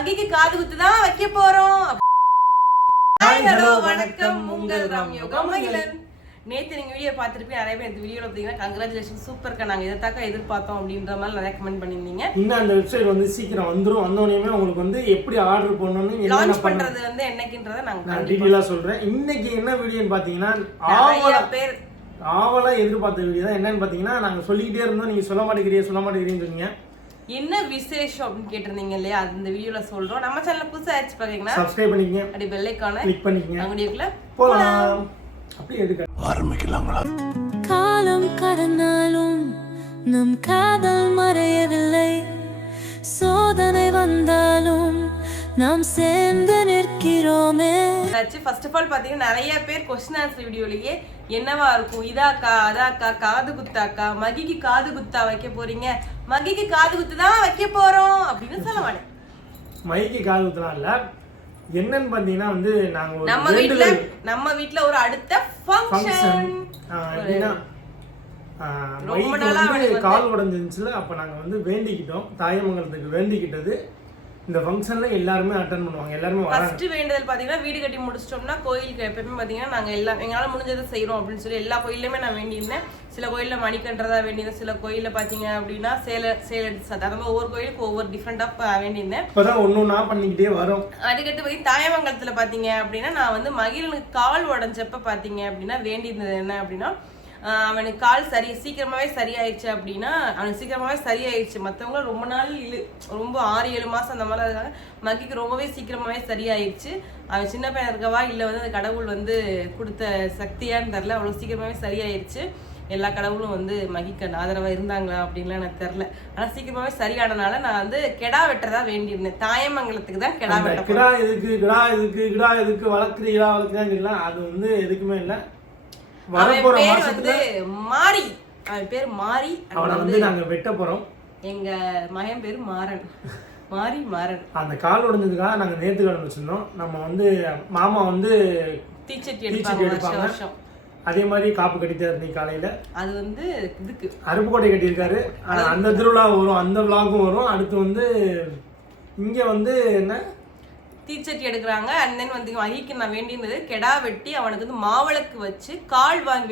அங்கிக்கு காது குத்து தான் வைக்க போறோம். ஹாய் ஹலோ வணக்கம், உங்கள் ராம்யோகம் மகிழன். நேத்து நீங்க வீடியோ பார்த்துருப்பீங்க, நிறைய பேர் இந்த வீடியோல பார்த்தீங்கன்னா கங்க்ராச்சுலேஷன் சூப்பர்க்கா, நாங்க இதை தாக்க எதிர்பார்த்தோம் அப்படின்ற மாதிரி நிறைய கமெண்ட் பண்ணியிருந்தீங்க. இன்னும் அந்த வெப்சைட் வந்து சீக்கிரம் வந்துடும். வந்தோடனே உங்களுக்கு வந்து எப்படி ஆர்டர் பண்ணணும்னு லான்ச் பண்றது வந்து என்னைக்குன்றதை நான் டீட்டெயிலாக சொல்றேன். இன்னைக்கு என்ன வீடியோன்னு பார்த்தீங்கன்னா ஆவலா எதிர்பார்த்த வீடியோ தான். என்னன்னு பார்த்தீங்கன்னா நாங்கள் சொல்லிக்கிட்டே இருந்தோம், நீங்கள் சொல்ல மாட்டேங்கிறீங்கன்னு சொன்னீங்க. என்ன விசேஷம் அப்படின்னு கேட்டிருந்தீங்க இல்லையா, அது இந்த வீடியோல சொல்றோம். நம்ம சேனல்ல புதுசா ஆச்சு பாத்தீங்கன்னா சப்ஸ்கிரைப் பண்ணிக்கங்க, அப்படி பெல் ஐகானை கிளிக் பண்ணிக்கங்க. வீடியோக்குள்ள போலாம். அப்படியே எடுக்க ஆரம்பிக்கலாங்களா? காலம் கடந்தாலும் நம் காதல் மறையவில்லை, சோதனை வந்தாலும் நாம் சேர்ந்து நிற்கிறோமே. ஃபர்ஸ்ட் ஆஃப் ஆல் பாத்தீங்கன்னா நிறைய பேர் கொஸ்டின் ஆன்சர் வீடியோலயே என்னவா இருக்கும், இதாக்கா அதாக்கா, காது குத்தாக்கா, மகிக்கு காது குத்தா வைக்க போறீங்க, மகிக்கு காது குத்து தான் வைக்க போறோம் அப்படின்னு சொல்ல மாட்டேன். மைக்கு காது குத்துலாம் இல்ல, என்னன்னு பாத்தீங்கன்னா வந்து நாங்க நம்ம வீட்ல ஒரு அடுத்த ஃபங்க்ஷன் எப்படின்னா ரொம்ப நாளா கால் உடைஞ்சிருந்துச்சுல, அப்ப நாங்க வந்து வேண்டிக்கிட்டோம், தாயமங்கலத்துக்கு வேண்டிக்கிட்டது. இந்த ஃபங்க்ஷன்ல எல்லாருமே அட்டெண்ட் பண்ணுவாங்க, எல்லாருமே வராங்க. ஃபர்ஸ்ட் வேண்டுதல் பாத்தீங்கன்னா வீடு கட்டி முடிச்சிட்டோம்னா கோயிலுக்கு எப்பவுமே பாத்தீங்கன்னா நாங்க எல்லாம் எங்களால முடிஞ்சதை செய்யறோம் அப்படின்னு சொல்லி எல்லா கோயிலுமே நான் வேண்டியிருந்தேன். சில கோயில்ல மணிக்கன்றதா வேண்டியிருந்தேன், சில கோயில்ல பாத்தீங்க அப்படின்னா சேல அதாவது ஒவ்வொரு கோயிலுக்கு ஒவ்வொரு டிஃப்ரெண்ட் ஆஃப் வேண்டியிருந்தேன். இப்பதான் ஒன்னொன்னா பண்ணிக்கிட்டே வரோம். அதுக்கடுத்து போய் தாயமங்கலத்துல பாத்தீங்க அப்படின்னா நான் வந்து மகிழனுக்கு கால் உடஞ்சப்ப பாத்தீங்க அப்படின்னா வேண்டியிருந்தது என்ன அப்படின்னா, அவனுக்கு கால் சீக்கிரமாவே சரியாயிடுச்சு அப்படின்னா, அவனுக்கு சீக்கிரமாவே சரியாயிடுச்சு. மற்றவங்க ரொம்ப நாள் ரொம்ப 6-7 மாசம் அந்த மாதிரி இருக்காங்க. மகிக்கு ரொம்பவே சீக்கிரமாவே சரியாயிடுச்சு. அவன் சின்ன பையன் இருக்கவா இல்லை வந்து அந்த கடவுள் வந்து கொடுத்த சக்தியான்னு தெரில, அவ்வளோ சீக்கிரமாவே சரியாயிடுச்சு. எல்லா கடவுளும் வந்து மகிக்கு ஆதரவா இருந்தாங்களா அப்படின்லாம் எனக்கு தெரில. ஆனால் சீக்கிரமாவே சரியானனால நான் வந்து கெடா வெட்டுறதா வேண்டியிருந்தேன். தாயமங்கலத்துக்கு தான் கெடா வெட்ட. கிடா எதுக்கு வளர்க்குறீங்களா அது வந்து எதுக்குமே இல்லை. அவன் பேர் வந்து மாரி, அவன் பேர் மாரி. அவனை வந்து நாங்க வெட்ட போறோம். எங்க மகன் பேரு மாறன், மாறன். அந்த கால் உடைஞ்சதுக்காக நாங்க நேத்து கிழமை வச்சிருந்தோம். நம்ம வந்து மாமா வந்து தீச்சட்டி எடுப்பாங்க. அதே மாதிரி காப்பு கட்டிட்டாரு நீ காலையில. அது வந்து இதுக்கு அருப்புக்கோட்டை கட்டியிருக்காரு. அந்த திருவிழா வரும், அந்த விழாக்கும் வரும். அடுத்து வந்து இங்க வந்து என்ன தீச்சட்டி எடுக்கிறாங்க. அண்ட் தென் வந்து மகிக்கு நான் வேண்டியிருந்தது கெடா வெட்டி அவனுக்கு வந்து மாவிளக்கு வச்சு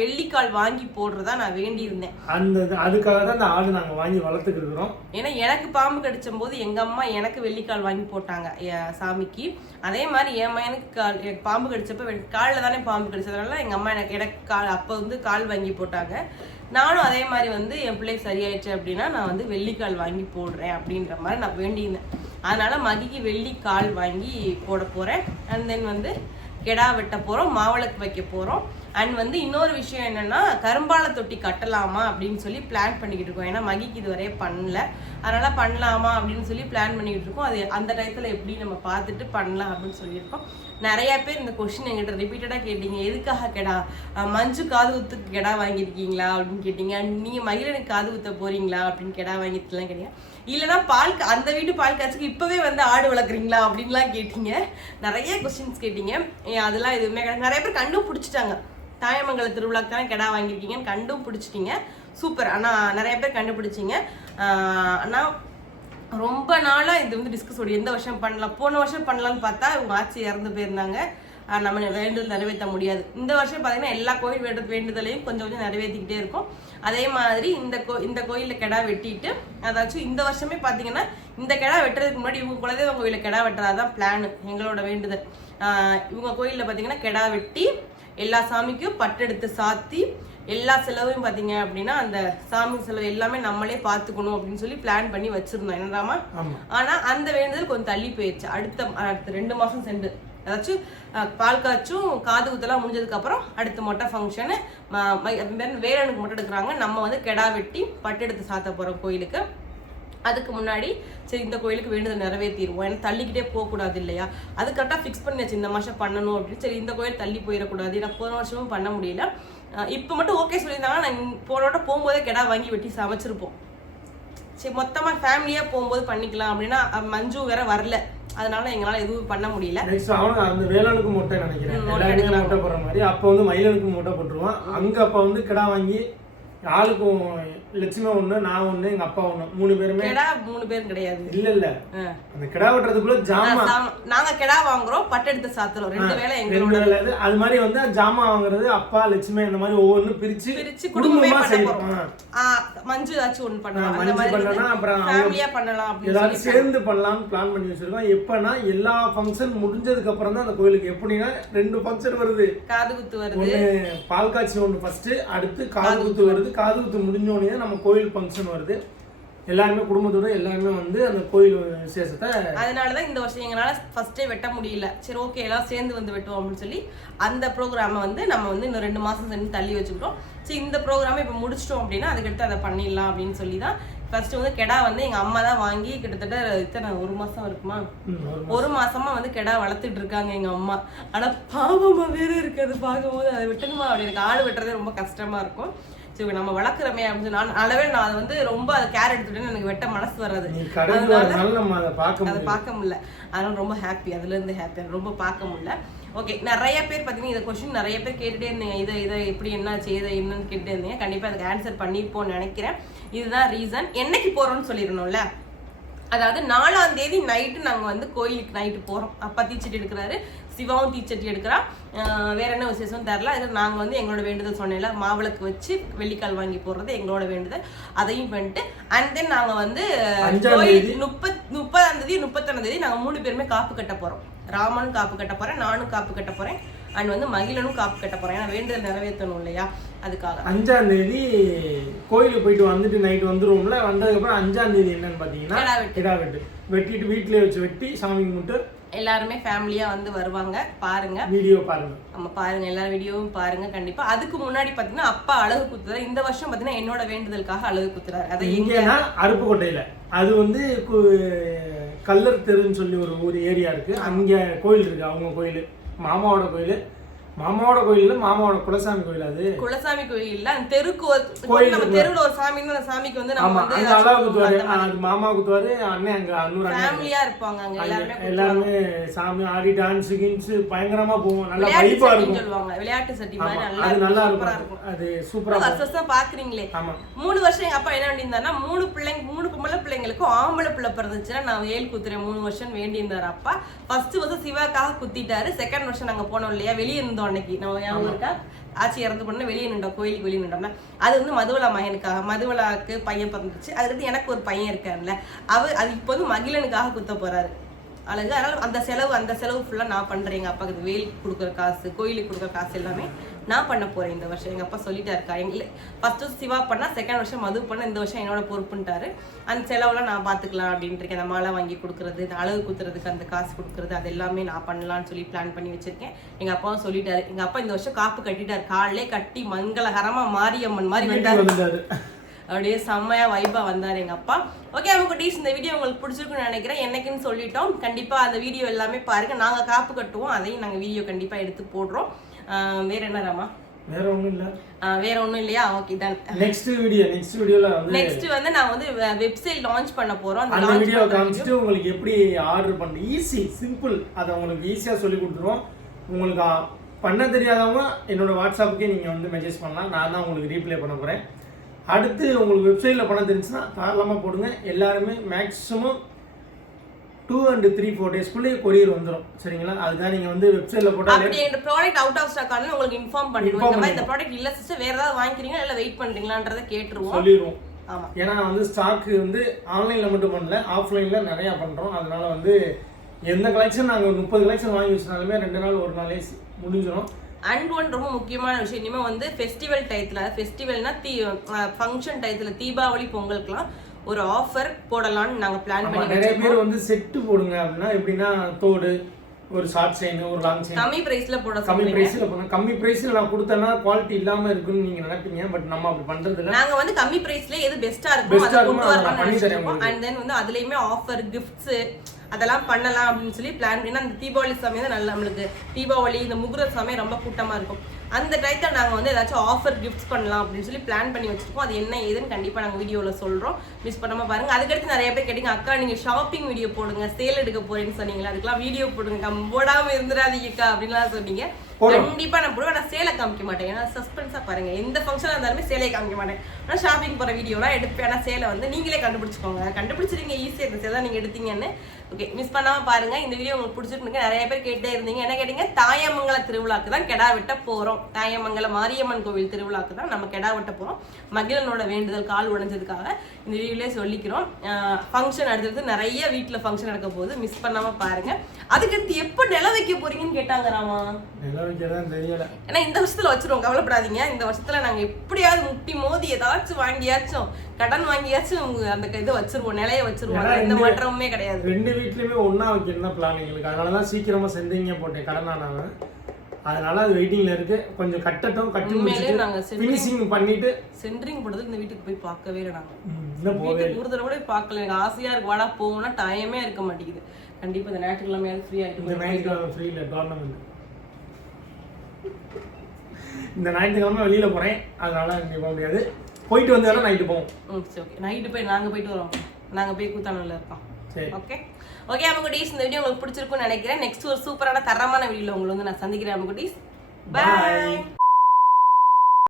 வெள்ளிக்கால் வாங்கி போடுறதா நான் வேண்டியிருந்தேன். அதுக்காக தான் அந்த ஆடு நாங்க வாங்கி வளர்த்துக்கிட்டு இருக்கிறோம். ஏன்னா எனக்கு பாம்பு கடிச்ச போது எங்க அம்மா எனக்கு வெள்ளிக்கால் வாங்கி போட்டாங்க சாமிக்கு. அதே மாதிரி என் மகனுக்கு பாம்பு கடிச்சப்ப காலில் தானே பாம்பு கடிச்சதுனால எங்க அம்மா எனக்கு கால் அப்போ வந்து கால் வாங்கி போட்டாங்க. நானும் அதே மாதிரி வந்து என் பிள்ளைக்கு சரியாயிடுச்சு அப்படின்னா நான் வந்து வெள்ளிக்கால் வாங்கி போடுறேன் அப்படின்ற மாதிரி நான் வேண்டியிருந்தேன். அதனால மகிக்கு வெள்ளிக்கால் வாங்கி போட போறேன். அண்ட் தென் வந்து கெடா வெட்ட போறோம், மாவிளக்கு வைக்க போறோம். அண்ட் வந்து இன்னொரு விஷயம் என்னன்னா, கரும்பால தொட்டி கட்டலாமா அப்படின்னு சொல்லி பிளான் பண்ணிக்கிட்டு இருக்கோம். ஏன்னா மகிக்கு இதுவரையே பண்ணல, அதனால பண்ணலாமா அப்படின்னு சொல்லி பிளான் பண்ணிக்கிட்டு இருக்கோம். அது அந்த டயத்துல எப்படி நம்ம பார்த்துட்டு பண்ணலாம் அப்படின்னு சொல்லியிருக்கோம். நிறைய பேர் இந்த கொஸ்டின் எங்கிட்ட ரிப்பீட்டடா கேட்டீங்க, எதுக்காக கெடா, மஞ்சு காது குத்துக்கு கெடா வாங்கியிருக்கீங்களா அப்படின்னு கேட்டீங்க. நீங்க மகிழனுக்கு காது குத்த போறீங்களா அப்படின்னு கெடா வாங்கிட்டுலாம் கேட்டீங்க. இல்லைன்னா அந்த வீட்டு பால் காய்ச்சுக்கு இப்பவே வந்து ஆடு வளர்க்குறீங்களா அப்படின்லாம் கேட்டீங்க. நிறைய கொஸ்டின்ஸ் கேட்டீங்க. அதெல்லாம் எதுவுமே நிறைய பேர் கண்டும் பிடிச்சிட்டாங்க. தாயமங்கல திருவிழாக்கு தானே கெடா வாங்கியிருக்கீங்கன்னு கண்டும் பிடிச்சிட்டீங்க. சூப்பர். ஆனால் நிறைய பேர் கண்டுபிடிச்சிங்க. ஆனால் ரொம்ப நாளாக இது வந்து டிஸ்கஸ் ஓடி எந்த வருஷம் பண்ணலாம், போன வருஷம் பண்ணலான்னு பார்த்தா அவங்க ஆட்சி இறந்து போயிருந்தாங்க. நம்ம வேண்டுதல் நிறைவேற்ற முடியாது. இந்த வருஷம் பார்த்தீங்கன்னா எல்லா கோயில் வேண்டுதலையும் கொஞ்சம் கொஞ்சம் நிறைவேற்றிக்கிட்டே இருக்கும். அதே மாதிரி இந்த கோயிலில் கெடா வெட்டிட்டு, அதாச்சும் இந்த வருஷமே பார்த்தீங்கன்னா இந்த கெடா வெட்டுறதுக்கு முன்னாடி இவங்க குலதெய்வ கோயிலில் கெடா வெட்டுறதான் பிளான், எங்களோட வேண்டுதல். இவங்க கோயிலில் பார்த்தீங்கன்னா கெடா வெட்டி எல்லா சாமிக்கும் பட்டெடுத்து சாத்தி எல்லா செலவையும் பார்த்தீங்க அப்படின்னா அந்த சாமி செலவு எல்லாமே நம்மளே பார்த்துக்கணும் அப்படின்னு சொல்லி பிளான் பண்ணி வச்சிருந்தோம் என்னடாமா. ஆனால் அந்த வேண்டுதல் கொஞ்சம் தள்ளி போயிடுச்சு. அடுத்த 2 மாதம் சென்று ஏதாச்சும் பால் காய்ச்சும் காது குத்தெல்லாம் முடிஞ்சதுக்கு அப்புறம் அடுத்த மொட்டை ஃபங்க்ஷனு வேலனுக்கு மொட்டை எடுக்கிறாங்க. நம்ம வந்து கெடா வெட்டி பட்டெடுத்து சாத்த போகிறோம் கோயிலுக்கு. அதுக்கு முன்னாடி சரி இந்த கோயிலுக்கு வேண்டுதல் நிறைவேற்றிடுவோம், ஏன்னா தள்ளிக்கிட்டே போகக்கூடாது இல்லையா. அது கரெக்டாக ஃபிக்ஸ் பண்ணியாச்சு இந்த மாதம் பண்ணணும் அப்படின்னு. சரி இந்த கோயில் தள்ளி போயிடக்கூடாது, நான் போன வருஷமும் பண்ண முடியல. இப்போ மட்டும் ஓகே சொல்லியிருந்தாங்க. நான் போனோட போகும்போதே கெடா வாங்கி வெட்டி சமைச்சிருப்போம். சரி மொத்தமாக ஃபேமிலியாக போகும்போது பண்ணிக்கலாம் அப்படின்னா மஞ்சு வேற வரல, அதனால எங்களால் எதுவும் பண்ண முடியல. அந்த வேலனுக்கு மொட்டை நினைக்கிறேன் மொட்டை போடுற மாதிரி அப்போ வந்து மயிலனுக்கு மொட்டை போட்டுருவான். அங்கே அப்போ வந்து கிடா வாங்கி ஆளுக்கும் லட்சுமி ஒண்ணு, நான் ஒண்ணு, எங்க அப்பா ஒண்ணு, 3 பேருமே. கெடா 3 பேரும் கிடையாது. இல்ல அந்த கிடா வெட்டுறதுக்குள்ள ஜாமா நாங்க கெடா வாங்குறோம், பட்டெடுத்து சாத்துறோம். 2 வேளை எங்களோட. அது மாதிரி வந்து ஜாமா வாங்குறது அப்பா லட்சுமி இந்த மாதிரி ஒவ்வொன்னு பிரிச்சு குடும்பமா செய்வோம். மஞ்சு ஏதாச்சும் ஒண்ணு பண்ணலாம், அந்த மாதிரி பண்ணலாம். அப்புறம் ஃபேமிலியா பண்ணலாம், அப்படி எல்லாரும் சேர்ந்து பண்ணலாம்னு பிளான் பண்ணி வச்சிருக்கோம். எப்பனா எல்லா ஃபங்க்ஷன் முடிஞ்சதுக்கு அப்புறம் தான் அந்த கோயிலுக்கு எப்படின்னா 2 ஃபங்க்ஷன் வருது. காது குத்து வருது, ஒண்ணு பால் காட்சி ஒண்ணு ஃபர்ஸ்ட், அடுத்து காது குத்து வருது. காது குத்து முடிஞ்ச உடனே நம்ம கோயில் ஃபங்க்ஷன் வருது. எல்லாருமே குடும்பத்தோட எல்லாருமே வந்து அந்த கோயில் விசேஷத்தை. அதனாலதான் இந்த வருஷம் எங்களால ஃபர்ஸ்டே வெட்ட முடியல. சரி ஓகே எல்லாம் சேர்ந்து வந்து வெட்டுவோம் அப்படின்னு சொல்லி அந்த ப்ரோக்ராமை வந்து நம்ம வந்து இன்னும் 2 மாசம் சேர்ந்து தள்ளி வச்சுக்கிட்டோம். சரி இந்த ப்ரோக்ராமை இப்போ முடிச்சிட்டோம் அப்படின்னா அதுக்கடுத்து அதை பண்ணிடலாம் அப்படின்னு சொல்லி தான் ஃபர்ஸ்ட் வந்து கெடா வந்து எங்க அம்மா தான் வாங்கி கிட்டத்தட்ட இத்தனை 1 மாசம் இருக்குமா, 1 மாசமா வந்து கெடா வளர்த்துட்டு இருக்காங்க எங்க அம்மா. ஆனா பாவமா வேற இருக்கு அது பார்க்கும்போது. அதை விட்டணுமா அப்படி எனக்கு ஆடு வெட்டுறதே ரொம்ப கஷ்டமா இருக்கும். சரி நம்ம வளர்க்குறமே அப்படின்னு நான் அளவே நான் அதை வந்து ரொம்ப அதை கேர் எடுத்துட்டேன்னு எனக்கு வெட்ட மனசு வர்றது, அதை பார்க்க முடியல. அதனால ரொம்ப ஹாப்பி, அதுல இருந்து ஹாப்பி, ரொம்ப பார்க்க முடியல. ஓகே, நிறைய பேர் பார்த்தீங்கன்னா இந்த கொஸ்டின் நிறைய பேர் கேட்டுட்டே இருந்தீங்க, இதை எப்படி என்னாச்சு இதை என்னன்னு கேட்டுட்டே இருந்தீங்க. கண்டிப்பாக அதுக்கு ஆன்சர் பண்ணியிருப்போம்னு நினைக்கிறேன். இதுதான் ரீசன். என்னைக்கு போகிறோம்னு சொல்லிடணும்ல. அதாவது 4ஆம் தேதி நைட்டு நாங்கள் வந்து கோயிலுக்கு நைட்டு போகிறோம். அப்பா தீச்சட்டி எடுக்கிறாரு, சிவாவும் தீச்சட்டி எடுக்கிறா. வேற என்ன விசேஷம் தெரில. அதுக்கு நாங்கள் வந்து எங்களோட வேண்டுதல் சொன்னேன்ல, மாவிளக்கு வச்சு வெள்ளிக்கால் வாங்கி போடுறது எங்களோட வேண்டுதல். அதையும் பண்ணிட்டு அண்ட் தென் நாங்கள் வந்து கோயில் 30ஆம் தேதி 31ஆம் தேதி நாங்கள் 3 பேருமே காப்பு கட்ட போகிறோம். ராமனும் காப்பு கட்ட போகிறேன், நானும் காப்பு கட்ட போகிறேன், அண்ட் வந்து மகிழனும் காப்பு கட்ட போகிறேன். ஏன்னா வேண்டுதல் நிறைவேற்றணும் இல்லையா, அதுக்காக. 5ஆம் தேதி கோயிலுக்கு போயிட்டு வந்துட்டு நைட் வந்துருவோம்ல. வந்ததுக்கப்புறம் 5ஆம் தேதி என்னன்னு பார்த்தீங்கன்னா கிடா வெட்டிட்டு வீட்டிலே வச்சு வெட்டி சாமி கும்பிட்டு எல்லாருமே ஃபேமிலியா வந்து வருவாங்க. பாருங்க, வீடியோ பாருங்க. நம்ம பாருங்க, எல்லா வீடியோவும் பாருங்க கண்டிப்பா. அதுக்கு முன்னாடி பாத்தீங்கன்னா அப்பா அழகு குத்துறாரு. இந்த வருஷம் பாத்தீங்கன்னா என்னோட வேண்டுதலுக்காக அழகு குத்துறாரு. அது எங்கன்னா அருப்புக்கோட்டையில. அது வந்து கல்லர் தெருன்னு சொல்லி ஒரு ஏரியா இருக்கு. அங்க கோயில் இருக்கு, அவங்க கோயில், மாமாவோட கோயில். மாமாவோட கோயில், மாமாவோட குலசாமி கோயில். அது குலசாமி கோயில் இல்ல, அந்த தெருக்கு நம்ம தெருவுல ஒரு சாமி, அந்த சாமிக்கு வந்து நம்ம வந்து அழகா குத்துவாரு. அது மாமா குத்துவாரு, அண்ணன் அங்க அன்னூர் ஃபேமிலியா இருப்பாங்க. அங்க எல்லாருமே சாமி ஆடி டான்ஸ் கின்ஸ் பயங்கரமா போவோம். நல்லா வைபா இருக்கும் சொல்லுவாங்க. விளையாட்டு சட்டி மாதிரி நல்லா இருக்கும். அது சூப்பரா வருஷம் பாக்குறீங்களே. 3 வருஷம் எங்க அப்பா என்ன வேண்டியிருந்தாருன்னா 3 பொம்பளை பிள்ளைங்களுக்கும் ஆம்பளை பிள்ளை பிறந்துச்சுன்னா நான் 7 குத்துறேன் 3 வருஷம் வேண்டியிருந்தாரு அப்பா. ஃபர்ஸ்ட் வருஷம் சிவாக்காக குத்திட்டாரு. செகண்ட் வருஷம் நாங்க போனோம் இல்லையா, வெளியே இருந்தோம் அன்னைக்கு. நம்ம ஞாபகம் இருக்கா, ஆட்சி இறந்து பண்ண வெளியே நின்றோம், கோயிலுக்கு வெளியே நின்றோம்னா. அது வந்து மதுவலா மகனுக்காக, மதுவலாக்கு பையன் பிறந்துச்சு. அதுக்கு எனக்கு ஒரு பையன் இருக்காருல்ல, அது இப்போ வந்து மகிழனுக்காக குத்த போறாரு அழகு. அதனால அந்த செலவு ஃபுல்லா நான் பண்றேன். எங்க அப்பாவுக்கு வேல் கொடுக்குற காசு, கோயிலுக்கு கொடுக்குற காசு எல்லாமே நான் பண்ண போறேன் இந்த வருஷம். எங்க அப்பா சொல்லிட்டா இருக்கா, எங்களை ஃபர்ஸ்ட் சிவா பண்ணா, செகண்ட் வருஷம் மது பண்ண, இந்த வருஷம் என்னோட பொறுப்புன்ட்டாரு. அந்த செலவுலாம் நான் பாத்துக்கலாம் அப்படின்ட்டு இருக்கேன். அந்த மாலை வாங்கி கொடுக்கறது, இந்த அழகு குத்துறதுக்கு அந்த காசு கொடுக்கறது, அது எல்லாமே நான் பண்ணலாம்னு சொல்லி பிளான் பண்ணி வச்சிருக்கேன். எங்க அப்பாவும் சொல்லிட்டாரு. எங்க அப்பா இந்த வருஷம் காப்பு கட்டிட்டாரு, காலிலே கட்டி மங்களகரமா மாரியம்மன் மாதிரி வந்தாரு. அப்படியே செம்மையா வைபா வந்தார் எங்க அப்பா. ஓகே குட்டீஸ், இந்த வீடியோ உங்களுக்கு பிடிச்சிருக்குன்னு நினைக்கிறேன். என்னைக்குன்னு சொல்லிட்டோம். கண்டிப்பா அந்த வீடியோ எல்லாமே பாருங்க. நாங்க காப்பு கட்டுவோம், அதையும் நாங்க வீடியோ கண்டிப்பா எடுத்து போடுறோம். வேற என்ன ராமா? வேற ஒண்ணும் இல்ல. வேற ஒண்ணும் இல்லையா? Okay done. நெக்ஸ்ட் வீடியோல வந்து நான் வந்து வெப்சைட் லான்ச் பண்ண போறோம். அந்த வீடியோ காமிச்சிட்டு உங்களுக்கு எப்படி ஆர்டர் பண்ண ஈஸி சிம்பிள் அதை உங்களுக்கு ஈஸியா சொல்லி கொடுத்துருவோம். உங்களுக்கு பண்ண தெரியாதவங்க என்னோட வாட்ஸ்அப்புக்கே நீங்க வந்து மெசேஜ் பண்ணலாம். நான் தான் உங்களுக்கு ரீப்ளை பண்ண போறேன். அடுத்து உங்களுக்கு வெப்சைட்ல பண்ண தெரிஞ்சுன்னா தாராளமா போடுங்க. எல்லாருமே மேக்ஸிமம் 2 and 3-4 டேஸ்க்குள்ளே கொரியர் வந்துடும். சரிங்களா? அதுதான் நீங்க வந்து வெப்சைட்ல போட்டா அப்படி இந்த ப்ராடக்ட் அவுட் ஆஃப் ஸ்டாக் ஆனா உங்களுக்கு இன்ஃபார்ம் பண்ணிடுவோம். இந்த ப்ராடக்ட் இல்ல சிஸ்டர், வேற ஏதாவது வாங்குறீங்களா இல்ல வெயிட் பண்றீங்களான்றதை கேட்டுருவோம், சொல்லிடுவோம். ஆமா, ஏன்னா வந்து ஸ்டாக் வந்து ஆன்லைன்ல மட்டும் பண்ணல, ஆஃப்லைன்ல நிறைய பண்றோம். அதனால வந்து எந்த கலெக்ஷன் நாங்க 30 கலெக்ஷன் வாங்கி வச்சனாலுமே 2 நாள் 1 நாளே முடிஞ்சிடும். அண்ட் ஒன் ரொம்ப முக்கியமான விஷயம், இனிமே வந்து ஃபெஸ்டிவல் டயத்துல, ஃபெஸ்டிவல்னா ஃபங்க்ஷன் டயத்துல, தீபாவளி பொங்கலுக்குலாம் ஒரு ஆஃபர் போடலாம்னு நாங்க பிளான் பண்ணி வச்சிருக்கோம். நிறைய பேர் வந்து செட் போடுங்க அப்படின்னா எப்படின்னா தோடு, ஒரு ஷார்ட் செயின், ஒரு லாங் செயின் கம்மி பிரைஸ்ல போட கம்மி பிரைஸ்ல போடுங்க. கம்மி பிரைஸ்ல நான் கொடுத்தேன்னா குவாலிட்டி இல்லாம இருக்குன்னு நீங்க நினைப்பீங்க. பட் நம்ம அப்படி பண்றது இல்ல. நாங்க வந்து கம்மி பிரைஸ்ல எது பெஸ்டா இருக்கும் அதை கொண்டு வரலாம் பண்ணி தரோம். அண்ட் தென் வந்து அதுலயுமே ஆஃபர், கிஃப்ட்ஸ் அதெல்லாம் பண்ணலாம் அப்படின்னு சொல்லி பிளான் பண்ணி. அந்த தீபாவளி சமயம் தான் நல்லா நம்மளுக்கு தீபாவளி இந்த முகூர்த்த சமயம் ரொம்ப கூட்டமா இருக்கும். அந்த டயத்தில் நாங்கள் வந்து ஏதாச்சும் ஆஃபர் கிஃப்ட்ஸ் பண்ணலாம் அப்படின்னு சொல்லி பிளான் பண்ணி வச்சிருக்கோம். அது என்ன ஏதுன்னு கண்டிப்பாக நாங்கள் வீடியோவில் சொல்கிறோம், மிஸ் பண்ணாமல் பாருங்கள். அதுக்கடுத்து நிறைய பேர் கேட்டீங்க, அக்கா நீங்கள் ஷாப்பிங் வீடியோ போடுங்க, சேல் எடுக்க போறேன்னு சொன்னீங்களா, அதுக்கெல்லாம் வீடியோ போடுங்க, போடாமல் இருந்துடாதீங்கக்கா அப்படின்லாம் சொன்னீங்க. கண்டிப்பாக நான் போடுவேன். நான் சேலை காமிக்க மாட்டேன், ஏன்னா சஸ்பென்ஸாக பாருங்க, எந்த ஃபங்க்ஷனாக இருந்தாலுமே சேலையை காமிக்க மாட்டேன். ஆனால் ஷாப்பிங் போகிற வீடியோலாம் எடுப்பேன். ஆனால் சேலை வந்து நீங்களே கண்டுபிடிச்சிக்கோங்க, கண்டுபிடிச்சிருங்க ஈஸியாக இந்த சேலை நீங்கள் எடுத்தீங்கன்னு. ஓகே, மிஸ் பண்ணாமல் பாருங்க. இந்த வீடியோ உங்களுக்கு பிடிச்சிருக்கு. நிறைய பேர் கேட்டே இருந்தீங்க, என்ன கேட்டீங்க, தாயமங்கல திருவிழாக்கு தான் கெடா வெட்ட போகிறோம். தாயமங்கல மாரியம்மன் கோவில் திருவிழாக்கு தான் நம்ம கெடா வெட்ட போகிறோம். மகிழனோட வேண்டுதல் கால் உடைஞ்சதுக்காக இந்த வீடியோலேயே சொல்லிக்கிறோம். ஃபங்க்ஷன் அடுத்தது நிறைய வீட்டில் ஃபங்க்ஷன் நடக்க போகுது, மிஸ் பண்ணாமல் பாருங்க. அதுக்கடுத்து எப்போ நில வைக்க போறீங்கன்னு கேட்டாங்க ராமா. தெரியல, ஏன்னா இந்த வருஷத்துல வச்சிருவோம், கவலைப்படாதீங்க. இந்த வருஷத்துல நாங்க எப்படியாவது முட்டி மோதி ஏதாச்சும் வாங்கியாச்சும் கடன் வாங்கியாச்சும் அந்த இதை வச்சிருவோம், நிலைய வச்சிருவோம். எந்த மாற்றமுமே கிடையாது. 2 வீட்லயுமே ஒண்ணா வைக்கணும் பிளான் எங்களுக்கு. அதனாலதான் சீக்கிரமா சென்ட்ரிங்க போட்டேன், கடன் ஆனாங்க. அதனால அது வெயிட்டிங்ல இருக்கு. கொஞ்சம் கட்டட்டும், கட்டி ஃபினிஷிங் பண்ணிட்டு சென்ட்ரிங் போடுறது இந்த வீட்டுக்கு போய் பார்க்கவே இல்லை. நாங்க ஒரு தடவை கூட பார்க்கல. எனக்கு ஆசையா இருக்கு, வாடா போகணும்னா டைமே இருக்க மாட்டேங்குது. கண்டிப்பா இந்த ஞாயிற்றுக்கிழமையாவது ஃப்ரீயா இருக்கு. இந்த ஞாயிற்றுக்கிழமை ஃப்ரீ இல்லை, டோர்னமெண்ட். இந்த ஞாயிற்றுக்கிழமை வெளியில போறேன், அதனால இங்கே போக முடியாது. போயிட்டு வந்தாலும் நைட்டு போவோம். சரி, ஓகே. நைட்டு போய் நாங்க போயிட்டு வரோம். நாங்க போய் கூத்தானூர்ல இருக்கோம். சரி, ஓகே ஓகே அம்முக்குட்டீஸ், இந்த வீடியோ உங்களுக்கு பிடிச்சிருக்கும்னு நினைக்கிறேன். நெக்ஸ்ட் ஒரு சூப்பரான தரமான வீடியோல உங்களை வந்து நான் சந்திக்கிறேன் அம்முக்குட்டீஸ். பை.